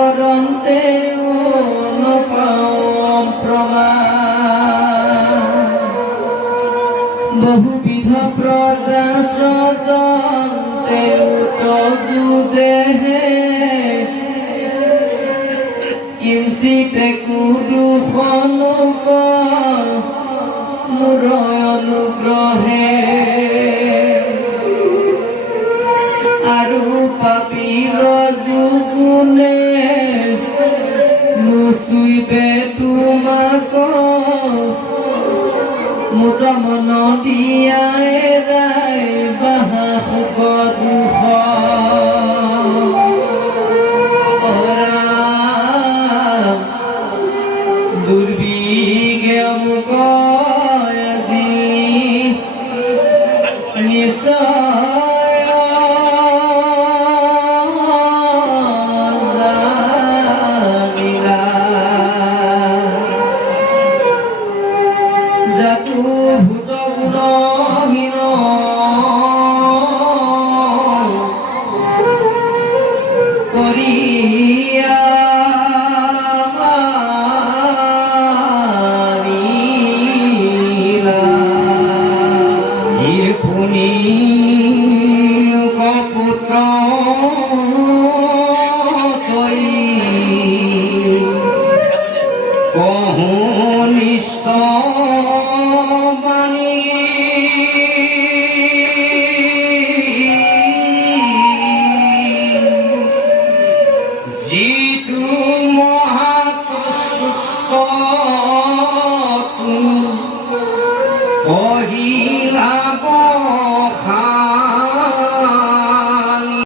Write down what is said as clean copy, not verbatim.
কৰন্তে নপাওঁ প্ৰমাণ বহুবিধ প্ৰজা স্ৰজন্তে উতজুদেহে কিঞ্চিতে কুদুষনুক মোৰ অনুগ্ৰহে আৰু পাপীৰ যুগুনে নুচুইবে তোমাক মুদ মন দিয়াই ৰায় বাহাস দুখ দুৰ্বিঘে মোক আজি নিশ্চয় জানিলা জাতু ভূত গুণহীন কৰিয়া jitu mohatusukku ohi